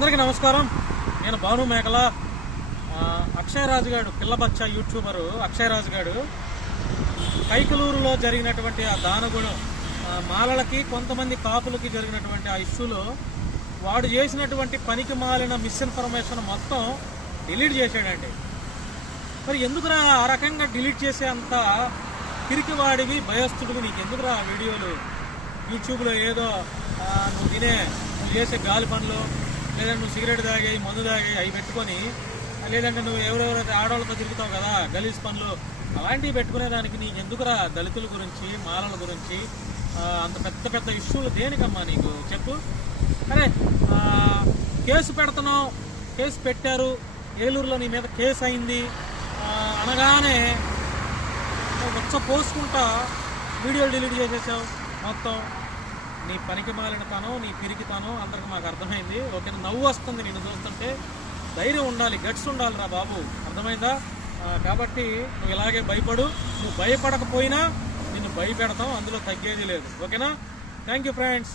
అందరికీ నమస్కారం. నేను భాను మేకల. అక్షయ్ రాజు గారు పిల్లబచ్చ యూట్యూబరు అక్షయ్ రాజు గారు. కైకలూరులో జరిగినటువంటి ఆ దానగుణం మాలలకి కొంతమంది కాపులకి జరిగినటువంటి ఆ ఇష్యూలో వాడు చేసినటువంటి పనికి మాలిన మిస్ఇన్ఫర్మేషన్ మొత్తం డిలీట్ చేశాడండి. మరి ఎందుకురా ఆ రకంగా డిలీట్ చేసే అంత పిరికివాడివి భయస్థుడివి నీకు ఎందుకురా ఆ వీడియోలు? యూట్యూబ్లో ఏదో నువ్వు తినే నువ్వు చేసే గాలి పనులు లేదంటే నువ్వు సిగరెట్ తాగాయి మందు తాగాయి అవి పెట్టుకొని లేదంటే నువ్వు ఎవరెవరైతే ఆడవాళ్ళతో తిరుగుతావు కదా గలీజ్ పనులు అలాంటివి పెట్టుకునే దానికి నీకు ఎందుకురా దళితుల గురించి మాలల గురించి? అంత పెద్ద పెద్ద ఇష్యూలు దేనికమ్మా నీకు? చెప్పు. అరే కేసు పెడుతున్నావు కేసు పెట్టారు ఏలూరులో నీ మీద కేసు అయింది. అనగానే వచ్చ పోసుకుంటా వీడియోలు డిలీట్ చేసేసావు మొత్తం. నీ పనికి మాలినతనం నీ పిరికితనం అందరికి మాకు అర్థమైంది. ఓకే నవ్వు వస్తుంది నేను చూస్తుంటే. ధైర్యం ఉండాలి గట్స్ ఉండాలి రా బాబు. అర్థమైందా? కాబట్టి నువ్వు ఇలాగే భయపడు. నువ్వు భయపడకపోయినా నిన్ను భయపెడతాం అందులో తగ్గేది లేదు. ఓకేనా? Thank you friends